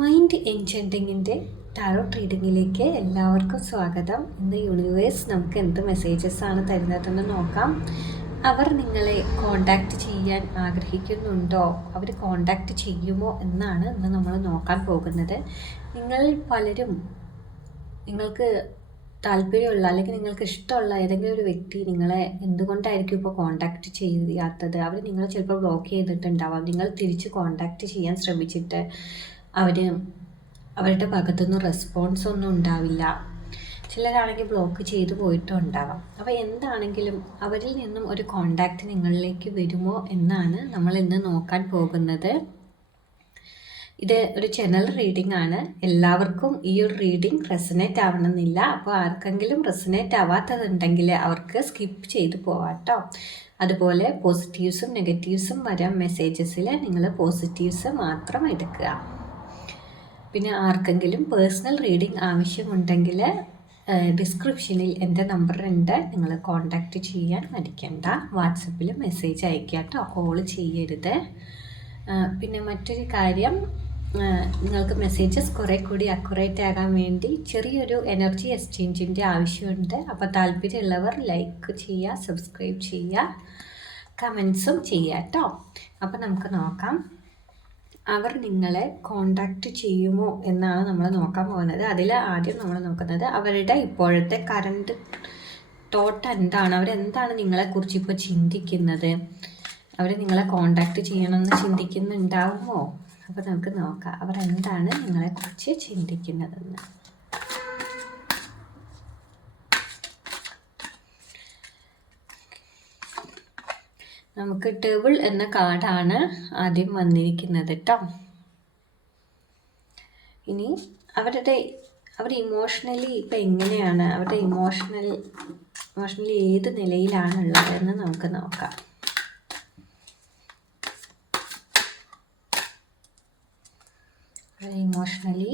Mind എൻചാൻറ്റിങ്ങിൻ്റെ tarot റീഡിങ്ങിലേക്ക് എല്ലാവർക്കും സ്വാഗതം. ഇന്ന് യൂണിവേഴ്സ് നമുക്ക് എന്ത് മെസ്സേജസ് ആണ് തരുന്നതെന്ന് നോക്കാം. അവർ നിങ്ങളെ കോണ്ടാക്റ്റ് ചെയ്യാൻ ആഗ്രഹിക്കുന്നുണ്ടോ, അവർ കോണ്ടാക്റ്റ് ചെയ്യുമോ എന്നാണ് ഇന്ന് നമ്മൾ നോക്കാൻ പോകുന്നത്. നിങ്ങൾ പലരും നിങ്ങൾക്ക് താല്പര്യമുള്ള അല്ലെങ്കിൽ നിങ്ങൾക്ക് ഇഷ്ടമുള്ള ഏതെങ്കിലും ഒരു വ്യക്തി നിങ്ങളെ എന്തുകൊണ്ടായിരിക്കും ഇപ്പോൾ കോണ്ടാക്റ്റ് ചെയ്യാത്തത്? അവർ നിങ്ങളെ ചിലപ്പോൾ ബ്ലോക്ക് ചെയ്തിട്ടുണ്ടാവാം. നിങ്ങൾ തിരിച്ച് കോണ്ടാക്റ്റ് ചെയ്യാൻ ശ്രമിച്ചിട്ട് അവരുടെ ഭാഗത്തുനിന്ന് റെസ്പോൺസ് ഒന്നും ഉണ്ടാവില്ല. ചിലരാണെങ്കിൽ ബ്ലോക്ക് ചെയ്തു പോയിട്ടും ഉണ്ടാവാം. അപ്പോൾ എന്താണെങ്കിലും അവരിൽ നിന്നും ഒരു കോണ്ടാക്റ്റ് നിങ്ങളിലേക്ക് വരുമോ എന്നാണ് നമ്മൾ ഇന്ന് നോക്കാൻ പോകുന്നത്. ഇത് ഒരു ജനറൽ റീഡിംഗ് ആണ്. എല്ലാവർക്കും ഈ ഒരു റീഡിംഗ് റെസനേറ്റ് ആവണമെന്നില്ല. അപ്പോൾ ആർക്കെങ്കിലും റെസനേറ്റ് ആവാത്തതുണ്ടെങ്കിൽ അവർക്ക് സ്കിപ്പ് ചെയ്ത് പോവാം കേട്ടോ. അതുപോലെ പോസിറ്റീവ്സും നെഗറ്റീവ്സും വരാം മെസ്സേജസിൽ. നിങ്ങൾ പോസിറ്റീവ്സ് മാത്രം എടുക്കുക. പിന്നെ ആർക്കെങ്കിലും പേഴ്സണൽ റീഡിംഗ് ആവശ്യമുണ്ടെങ്കിൽ ഡിസ്ക്രിപ്ഷനിൽ എൻ്റെ നമ്പർ ഉണ്ട്. നിങ്ങൾ കോണ്ടാക്റ്റ് ചെയ്യാൻ മടിക്കണ്ട. വാട്സപ്പിൽ മെസ്സേജ് അയക്കുക കേട്ടോ, കോൾ ചെയ്യരുത്. പിന്നെ മറ്റൊരു കാര്യം, നിങ്ങൾക്ക് മെസ്സേജസ് കുറേ കൂടി അക്യുറേറ്റ് ആകാൻ വേണ്ടി ചെറിയൊരു എനർജി എക്സ്ചേഞ്ചിൻ്റെ ആവശ്യമുണ്ട്. അപ്പോൾ താല്പര്യമുള്ളവർ ലൈക്ക് ചെയ്യുക, സബ്സ്ക്രൈബ് ചെയ്യുക, കമൻസും ചെയ്യുക കേട്ടോ. അപ്പോൾ നമുക്ക് നോക്കാം, അവർ നിങ്ങളെ കോണ്ടാക്റ്റ് ചെയ്യുമോ എന്നാണ് നമ്മൾ നോക്കാൻ പോകുന്നത്. അതിൽ ആദ്യം നമ്മൾ നോക്കുന്നത് അവരുടെ ഇപ്പോഴത്തെ കറണ്ട് തോട്ട് എന്താണ്, അവരെന്താണ് നിങ്ങളെക്കുറിച്ച് ഇപ്പോൾ ചിന്തിക്കുന്നത്, അവർ നിങ്ങളെ കോണ്ടാക്റ്റ് ചെയ്യണമെന്ന് ചിന്തിക്കുന്നുണ്ടാവുമോ? അപ്പോൾ നമുക്ക് നോക്കാം അവരെന്താണ് നിങ്ങളെക്കുറിച്ച് ചിന്തിക്കുന്നതെന്ന്. നമുക്ക് ഡബിൾ എന്ന കാർഡാണ് ആദ്യം വന്നിരിക്കുന്നത് കേട്ടോ. ഇനി അവർ ഇമോഷണലി ഇപ്പം എങ്ങനെയാണ്, അവരുടെ ഇമോഷണലി ഏത് നിലയിലാണ് ഉള്ളതെന്ന് നമുക്ക് നോക്കാം. ഇമോഷണലി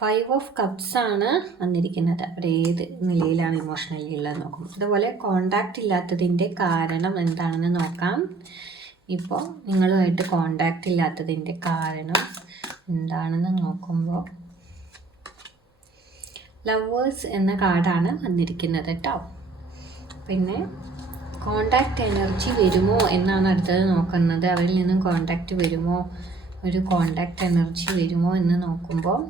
5 ഓഫ് കപ്സ് ആണ് വന്നിരിക്കുന്നത്. അവർ ഏത് നിലയിലാണ് ഇമോഷണലി ഉള്ളത് നോക്കും. അതുപോലെ കോണ്ടാക്റ്റ് ഇല്ലാത്തതിൻ്റെ കാരണം എന്താണെന്ന് നോക്കാം. ഇപ്പോൾ നിങ്ങളുമായിട്ട് കോണ്ടാക്റ്റ് ഇല്ലാത്തതിൻ്റെ കാരണം എന്താണെന്ന് നോക്കുമ്പോൾ ലവേഴ്സ് എന്ന കാർഡാണ് വന്നിരിക്കുന്നത് കേട്ടോ. പിന്നെ കോണ്ടാക്റ്റ് എനർജി വരുമോ എന്നാണ് അടുത്തത് നോക്കുന്നത്. അവരിൽ നിന്നും കോണ്ടാക്റ്റ് വരുമോ, ഒരു കോണ്ടാക്റ്റ് എനർജി വരുമോ എന്ന് നോക്കുമ്പോൾ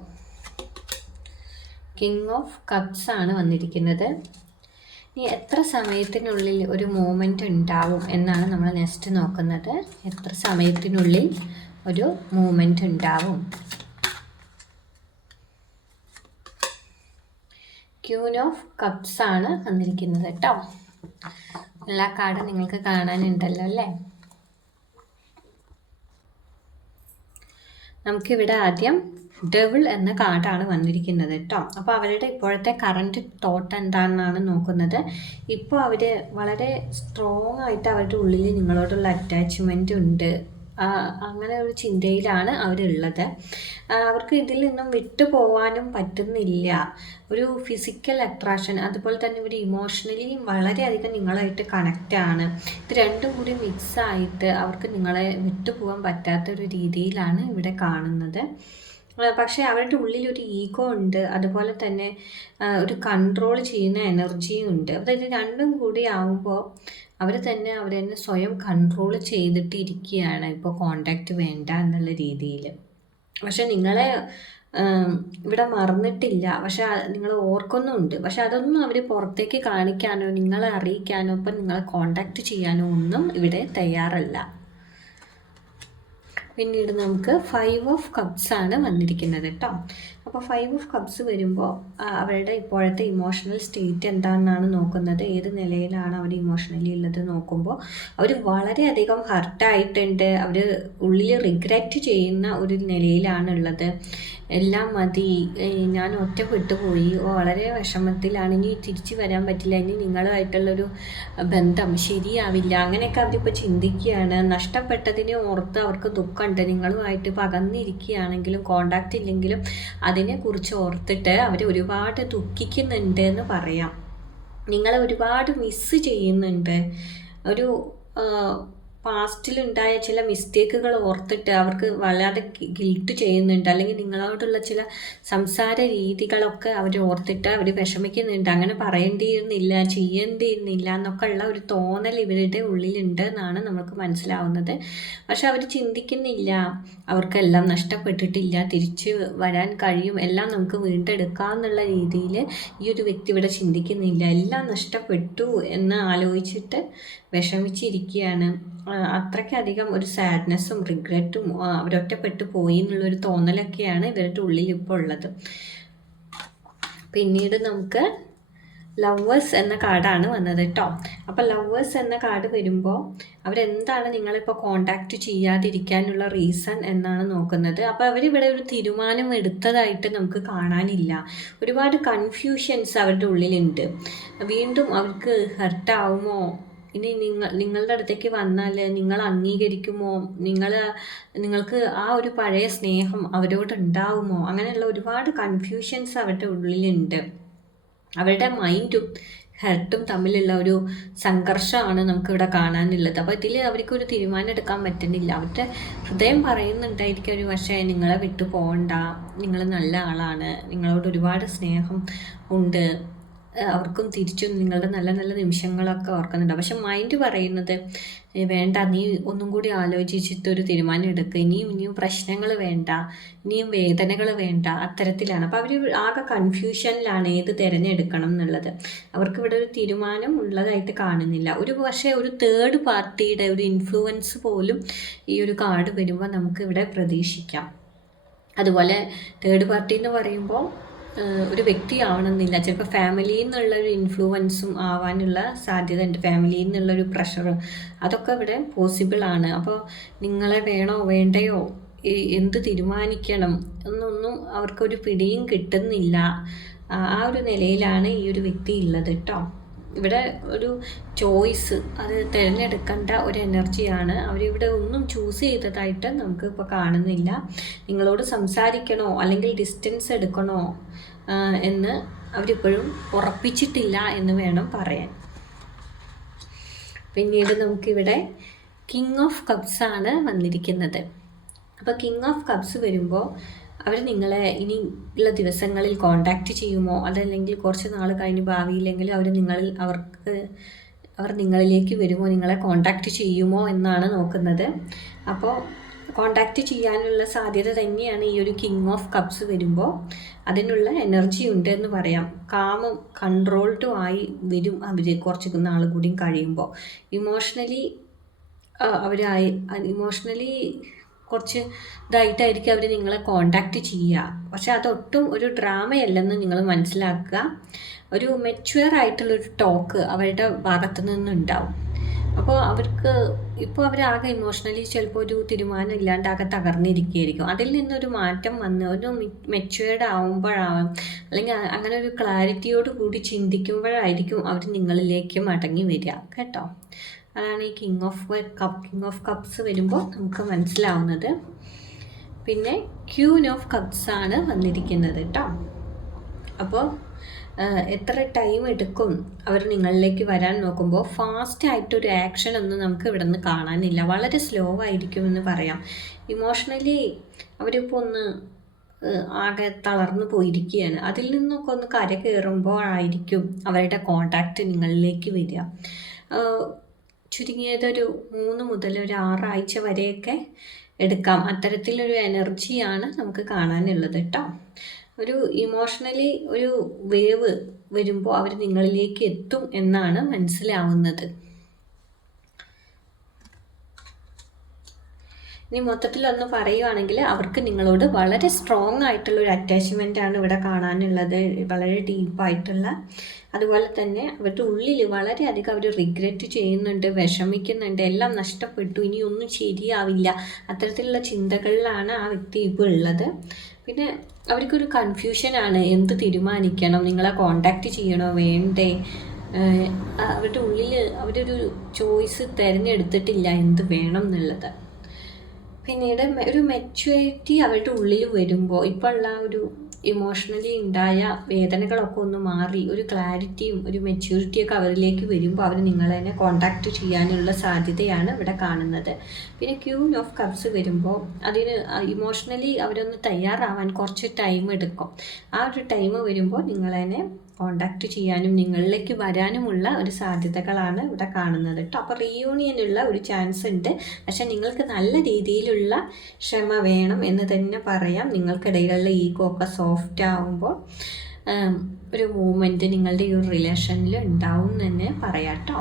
കിങ് ഓഫ് കപ്സ് ആണ് വന്നിരിക്കുന്നത്. ഇനി എത്ര സമയത്തിനുള്ളിൽ ഒരു മൂവ്മെൻറ്റ് ഉണ്ടാവും എന്നാണ് നമ്മൾ നെക്സ്റ്റ് നോക്കുന്നത്. എത്ര സമയത്തിനുള്ളിൽ ഒരു മൂവ്മെൻറ്റ് ഉണ്ടാവും. ക്യൂൻ ഓഫ് കപ്സ് ആണ് വന്നിരിക്കുന്നത് കേട്ടോ. എല്ലാ കാർഡും നിങ്ങൾക്ക് കാണാനുണ്ടല്ലോ അല്ലേ. നമുക്കിവിടെ ആദ്യം ഡബിൾ എന്ന കാർഡാണ് വന്നിരിക്കുന്നത് കേട്ടോ. അപ്പോൾ അവരുടെ ഇപ്പോഴത്തെ കറണ്ട് തോട്ട് എന്താണെന്നാണ് നോക്കുന്നത്. ഇപ്പോൾ അവർ വളരെ സ്ട്രോങ് ആയിട്ട് അവരുടെ ഉള്ളിൽ നിങ്ങളോടുള്ള അറ്റാച്ച്മെൻ്റ് ഉണ്ട്. അങ്ങനെ ഒരു ചിന്തയിലാണ് അവരുള്ളത്. അവർക്ക് ഇതിൽ നിന്നും വിട്ടു പോകാനും പറ്റുന്നില്ല. ഒരു ഫിസിക്കൽ അട്രാക്ഷൻ, അതുപോലെ തന്നെ ഇവർ ഇമോഷണലി വളരെയധികം നിങ്ങളായിട്ട് കണക്റ്റാണ്. ഇത് രണ്ടും കൂടി മിക്സായിട്ട് അവർക്ക് നിങ്ങളെ വിട്ടുപോകാൻ പറ്റാത്തൊരു രീതിയിലാണ് ഇവിടെ കാണുന്നത്. പക്ഷേ അവരുടെ ഉള്ളിൽ ഒരു ഈഗോ ഉണ്ട്, അതുപോലെ തന്നെ ഒരു കൺട്രോൾ ചെയ്യുന്ന എനർജിയും ഉണ്ട്. അതായത് രണ്ടും കൂടി ആവുമ്പോൾ അവരെന്നെ സ്വയം കൺട്രോൾ ചെയ്തിട്ടിരിക്കുകയാണ് ഇപ്പോൾ കോണ്ടാക്റ്റ് വേണ്ട എന്നുള്ള രീതിയിൽ. പക്ഷെ നിങ്ങളെ ഇവിടെ മറന്നിട്ടില്ല, പക്ഷെ നിങ്ങൾ ഓർക്കുന്നുണ്ട്. പക്ഷെ അതൊന്നും അവർ പുറത്തേക്ക് കാണിക്കാനോ നിങ്ങളെ അറിയിക്കാനോ ഇപ്പം നിങ്ങളെ കോണ്ടാക്റ്റ് ചെയ്യാനോ ഒന്നും ഇവിടെ തയ്യാറല്ല. പിന്നീട് നമുക്ക് 5 ഓഫ് കപ്സ് ആണ് വന്നിരിക്കുന്നത് കേട്ടോ. അപ്പോൾ 5 ഓഫ് കപ്സ് വരുമ്പോൾ അവരുടെ ഇപ്പോഴത്തെ ഇമോഷണൽ സ്റ്റേറ്റ് എന്താണെന്നാണ് നോക്കുന്നത്. ഏത് നിലയിലാണ് അവർ ഇമോഷണലി ഉള്ളത് നോക്കുമ്പോൾ അവർ വളരെയധികം ഹർട്ടായിട്ടുണ്ട്. അവർ ഉള്ളിൽ റിഗ്രറ്റ് ചെയ്യുന്ന ഒരു നിലയിലാണുള്ളത്. എല്ലാം മതി, ഞാൻ ഒറ്റപ്പെട്ടു പോയി, വളരെ വിഷമത്തിലാണ്, ഇനി തിരിച്ചു വരാൻ പറ്റില്ല, ഇനി നിങ്ങളുമായിട്ടുള്ളൊരു ബന്ധം ശരിയാവില്ല, അങ്ങനെയൊക്കെ അവരിപ്പോൾ ചിന്തിക്കുകയാണ്. നഷ്ടപ്പെട്ടതിനെ ഓർത്ത് അവർക്ക് ദുഃഖമുണ്ട്. നിങ്ങളുമായിട്ട് ഇപ്പോൾ അകന്നിരിക്കുകയാണെങ്കിലും കോണ്ടാക്റ്റ് ഇല്ലെങ്കിലും അതിനെക്കുറിച്ച് ഓർത്തിട്ട് അവർ ഒരുപാട് ദുഃഖിക്കുന്നുണ്ട് എന്ന് പറയാം. നിങ്ങളെ ഒരുപാട് മിസ്സ് ചെയ്യുന്നുണ്ട്. ഒരു പാസ്റ്റിലുണ്ടായ ചില മിസ്റ്റേക്കുകൾ ഓർത്തിട്ട് അവർക്ക് വല്ലാതെ ഗിൽട്ട് ചെയ്യുന്നുണ്ട്, അല്ലെങ്കിൽ നിങ്ങളോടുള്ള ചില സംസാര രീതികളൊക്കെ അവർ ഓർത്തിട്ട് അവർ വിഷമിക്കുന്നുണ്ട്. അങ്ങനെ പറയേണ്ടിയിരുന്നില്ല, ചെയ്യേണ്ടിയിരുന്നില്ല എന്നൊക്കെ ഉള്ള ഒരു തോന്നൽ ഇവരുടെ ഉള്ളിലുണ്ട് എന്നാണ് നമുക്ക് മനസ്സിലാവുന്നത്. പക്ഷെ അവർ ചിന്തിക്കുന്നില്ല, അവർക്കെല്ലാം നഷ്ടപ്പെട്ടിട്ടില്ല, തിരിച്ച് വരാൻ കഴിയും, എല്ലാം നമുക്ക് വീണ്ടെടുക്കാം എന്നുള്ള രീതിയിൽ ഈ ഒരു വ്യക്തി ഇവിടെ ചിന്തിക്കുന്നില്ല. എല്ലാം നഷ്ടപ്പെട്ടു എന്ന് ആലോചിച്ചിട്ട് വിഷമിച്ചിരിക്കുകയാണ്. അത്രയ്ക്കധികം ഒരു സാഡ്നെസ്സും റിഗ്രറ്റും അവരൊറ്റപ്പെട്ടു പോയി എന്നുള്ളൊരു തോന്നലൊക്കെയാണ് ഇവരുടെ ഉള്ളിൽ ഇപ്പോൾ ഉള്ളത്. പിന്നീട് നമുക്ക് ലവേഴ്സ് എന്ന കാർഡാണ് വന്നത് കേട്ടോ. അപ്പോൾ ലവേഴ്സ് എന്ന കാർഡ് വരുമ്പോൾ അവരെന്താണ് നിങ്ങളിപ്പോൾ കോണ്ടാക്റ്റ് ചെയ്യാതിരിക്കാനുള്ള റീസൺ എന്നാണ് നോക്കുന്നത്. അപ്പോൾ അവരിവിടെ ഒരു തീരുമാനം എടുത്തതായിട്ട് നമുക്ക് കാണാനില്ല. ഒരുപാട് കൺഫ്യൂഷൻസ് അവരുടെ ഉള്ളിലുണ്ട്. വീണ്ടും അവർക്ക് ഹർട്ടാവുമോ, ഇനി നിങ്ങളുടെ അടുത്തേക്ക് വന്നാൽ നിങ്ങൾ അംഗീകരിക്കുമോ, നിങ്ങൾക്ക് ആ ഒരു പഴയ സ്നേഹം അവരോട് ഉണ്ടാവുമോ, അങ്ങനെയുള്ള ഒരുപാട് കൺഫ്യൂഷൻസ് അവരുടെ ഉള്ളിലുണ്ട്. അവരുടെ മൈൻഡും ഹെർട്ടും തമ്മിലുള്ള ഒരു സംഘർഷമാണ് നമുക്കിവിടെ കാണാനുള്ളത്. അപ്പോൾ ഇതിൽ അവർക്കൊരു തീരുമാനം എടുക്കാൻ പറ്റുന്നില്ല. അവരുടെ ഹൃദയം പറയുന്നുണ്ടായിരിക്കും ഒരു പക്ഷേ നിങ്ങളെ വിട്ടു പോകണ്ട, നിങ്ങൾ നല്ല ആളാണ്, നിങ്ങളോട് ഒരുപാട് സ്നേഹം ഉണ്ട്, അവർക്കും തിരിച്ചും നിങ്ങളുടെ നല്ല നല്ല നിമിഷങ്ങളൊക്കെ ഓർക്കുന്നുണ്ട്. പക്ഷെ മൈൻഡ് പറയുന്നത് വേണ്ട, നീ ഒന്നും കൂടി ആലോചിച്ചിട്ടൊരു തീരുമാനം എടുക്കുക, ഇനിയും പ്രശ്നങ്ങൾ വേണ്ട, ഇനിയും വേദനകൾ വേണ്ട, അത്തരത്തിലാണ്. അപ്പോൾ അവർ ആകെ കൺഫ്യൂഷനിലാണ് ഏത് തിരഞ്ഞെടുക്കണം എന്നുള്ളത്. അവർക്കിവിടെ ഒരു തീരുമാനം ഉള്ളതായിട്ട് കാണുന്നില്ല. പക്ഷേ ഒരു തേർഡ് പാർട്ടിയുടെ ഒരു ഇൻഫ്ലുവൻസ് പോലും ഈ ഒരു കാർഡ് വരുമ്പോൾ നമുക്കിവിടെ പ്രതീക്ഷിക്കാം. അതുപോലെ തേർഡ് പാർട്ടി എന്ന് പറയുമ്പോൾ ഒരു വ്യക്തി ആവണമെന്നില്ല, ചിലപ്പോൾ ഫാമിലിയിൽ നിന്നുള്ളൊരു ഇൻഫ്ലുവൻസും ആവാനുള്ള സാധ്യത ഉണ്ട്, ഫാമിലിയിൽ നിന്നുള്ളൊരു പ്രഷറും, അതൊക്കെ ഇവിടെ പോസിബിളാണ്. അപ്പോൾ നിങ്ങളെ വേണോ വേണ്ടയോ, എന്ത് തീരുമാനിക്കണം എന്നൊന്നും അവർക്കൊരു പിടിയും കിട്ടുന്നില്ല. ആ ഒരു നിലയിലാണ് ഈ ഒരു വ്യക്തി ഉള്ളത് കേട്ടോ. ഇവിടെ ഒരു ചോയ്സ്, അത് തിരഞ്ഞെടുക്കേണ്ട ഒരു എനർജിയാണ്. അവരിവിടെ ഒന്നും ചൂസ് ചെയ്തതായിട്ട് നമുക്ക് ഇപ്പോൾ കാണുന്നില്ല. നിങ്ങളോട് സംസാരിക്കണോ അല്ലെങ്കിൽ ഡിസ്റ്റൻസ് എടുക്കണോ എന്ന് അവരിപ്പോഴും ഉറപ്പിച്ചിട്ടില്ല എന്ന് വേണം പറയാൻ. പിന്നീട് നമുക്കിവിടെ കിങ് ഓഫ് കപ്സ് ആണ് വന്നിരിക്കുന്നത്. അപ്പോൾ കിങ് ഓഫ് കപ്സ് വരുമ്പോൾ അവർ നിങ്ങളെ ഇനി ഉള്ള ദിവസങ്ങളിൽ കോണ്ടാക്റ്റ് ചെയ്യുമോ, അതല്ലെങ്കിൽ കുറച്ച് നാൾ കഴിഞ്ഞ് ഭാവിയിലെങ്കിലും അവർ നിങ്ങളിലേക്ക് വരുമോ, നിങ്ങളെ കോണ്ടാക്റ്റ് ചെയ്യുമോ എന്നാണ് നോക്കുന്നത്. അപ്പോൾ കോണ്ടാക്റ്റ് ചെയ്യാനുള്ള സാധ്യത തന്നെയാണ് ഈ ഒരു കിങ് ഓഫ് കപ്സ് വരുമ്പോൾ. അതിനുള്ള എനർജി ഉണ്ട് എന്ന് പറയാം. കാമും കൺട്രോൾഡും ആയി വരും അവർ കുറച്ച് നാൾ കൂടി കഴിയുമ്പോൾ. ഇമോഷണലി കുറച്ച് ഇതായിട്ടായിരിക്കും അവർ നിങ്ങളെ കോണ്ടാക്റ്റ് ചെയ്യുക. പക്ഷെ അതൊട്ടും ഒരു ഡ്രാമയല്ലെന്ന് നിങ്ങൾ മനസ്സിലാക്കുക. ഒരു മെച്വർ ആയിട്ടുള്ളൊരു ടോക്ക് അവരുടെ ഭാഗത്തു നിന്നുണ്ടാവും. അപ്പോൾ ഇപ്പോൾ അവരാകെ ഇമോഷണലി ചിലപ്പോൾ ഒരു തീരുമാനം ഇല്ലാണ്ട് ആകെ തകർന്നിരിക്കുകയായിരിക്കും. അതിൽ നിന്നൊരു മാറ്റം വന്ന് ഒരു മെച്വേർഡ് ആവുമ്പോഴാവും, അല്ലെങ്കിൽ അങ്ങനെ ഒരു ക്ലാരിറ്റിയോട് കൂടി ചിന്തിക്കുമ്പോഴായിരിക്കും അവർ നിങ്ങളിലേക്ക് മടങ്ങി വരിക കേട്ടോ. അതാണ് ഈ കിങ് ഓഫ് കപ്സ് വരുമ്പോൾ നമുക്ക് മനസ്സിലാവുന്നത്. പിന്നെ ക്യൂൻ ഓഫ് കപ്സ് ആണ് വന്നിരിക്കുന്നത് കേട്ടോ. അപ്പോൾ എത്ര ടൈം എടുക്കും അവർ നിങ്ങളിലേക്ക് വരാൻ നോക്കുമ്പോൾ ഫാസ്റ്റായിട്ടൊരു ആക്ഷൻ ഒന്നും നമുക്ക് ഇവിടെ നിന്ന് കാണാനില്ല. വളരെ സ്ലോ ആയിരിക്കുമെന്ന് പറയാം. ഇമോഷണലി അവരിപ്പോൾ ഒന്ന് ആകെ തളർന്നു പോയിരിക്കുകയാണ്. അതിൽ നിന്നൊക്കെ ഒന്ന് കര കയറുമ്പോഴായിരിക്കും അവരുടെ കോണ്ടാക്റ്റ് നിങ്ങളിലേക്ക് വരിക. ചുരുങ്ങിയതൊരു 3 മുതൽ ഒരു 6 ആഴ്ച വരെയൊക്കെ എടുക്കാം. അത്തരത്തിലൊരു എനർജിയാണ് നമുക്ക് കാണാനുള്ളത് കേട്ടോ. ഒരു ഇമോഷണലി ഒരു വേവ് വരുമ്പോൾ അവർ നിങ്ങളിലേക്ക് എത്തും എന്നാണ് മനസ്സിലാവുന്നത്. ഇനി മൊത്തത്തിലൊന്ന് പറയുവാണെങ്കിൽ അവർക്ക് നിങ്ങളോട് വളരെ സ്ട്രോങ് ആയിട്ടുള്ളൊരു അറ്റാച്ച്മെൻ്റാണ് ഇവിടെ കാണാനുള്ളത്, വളരെ ഡീപ്പായിട്ടുള്ള. അതുപോലെ തന്നെ അവരുടെ ഉള്ളിൽ വളരെയധികം അവർ റിഗ്രറ്റ് ചെയ്യുന്നുണ്ട്, വിഷമിക്കുന്നുണ്ട്, എല്ലാം നഷ്ടപ്പെട്ടു, ഇനിയൊന്നും ശരിയാവില്ല, അത്തരത്തിലുള്ള ചിന്തകളിലാണ് ആ വ്യക്തി ഇപ്പോൾ ഉള്ളത്. പിന്നെ അവർക്കൊരു കൺഫ്യൂഷനാണ്, എന്ത് തീരുമാനിക്കണം, നിങ്ങളെ കോണ്ടാക്റ്റ് ചെയ്യണോ വേണ്ടേ. അവരുടെ ഉള്ളിൽ അവരൊരു ചോയ്സ് തിരഞ്ഞെടുത്തിട്ടില്ല എന്ത് വേണം എന്നുള്ളത്. പിന്നീട് ഒരു മെച്യൂരിറ്റി അവരുടെ ഉള്ളിൽ വരുമ്പോൾ ഇപ്പോൾ ഉള്ള ഒരു ഇമോഷണലി ഉണ്ടായ വേദനകളൊക്കെ ഒന്ന് മാറി ഒരു ക്ലാരിറ്റിയും ഒരു മെച്യൂരിറ്റിയൊക്കെ അവരിലേക്ക് വരുമ്പോൾ അവർ നിങ്ങളെ കോണ്ടാക്ട് ചെയ്യാനുള്ള സാധ്യതയാണ് ഇവിടെ കാണുന്നത്. പിന്നെ ക്യൂൻ ഓഫ് കപ്സ് വരുമ്പോൾ അതിന് ഇമോഷണലി അവരൊന്ന് തയ്യാറാവാൻ കുറച്ച് ടൈം എടുക്കും. ആ ഒരു ടൈം വരുമ്പോൾ നിങ്ങളെ കോണ്ടാക്ട് ചെയ്യാനും നിങ്ങളിലേക്ക് വരാനുമുള്ള ഒരു സാധ്യതകളാണ് ഇവിടെ കാണുന്നത് കേട്ടോ. അപ്പോൾ റീയൂണിയനുള്ള ഒരു ചാൻസ് ഉണ്ട്. പക്ഷെ നിങ്ങൾക്ക് നല്ല രീതിയിലുള്ള ക്ഷമ വേണം എന്ന് തന്നെ പറയാം. നിങ്ങൾക്കിടയിലുള്ള ഈഗോ ഒക്കെ സോഫ്റ്റ് ആവുമ്പോൾ ഒരു മൂവ്മെൻറ്റ് നിങ്ങളുടെ ഈ ഒരു റിലേഷനിൽ ഉണ്ടാവും എന്ന് തന്നെ പറയാം കേട്ടോ.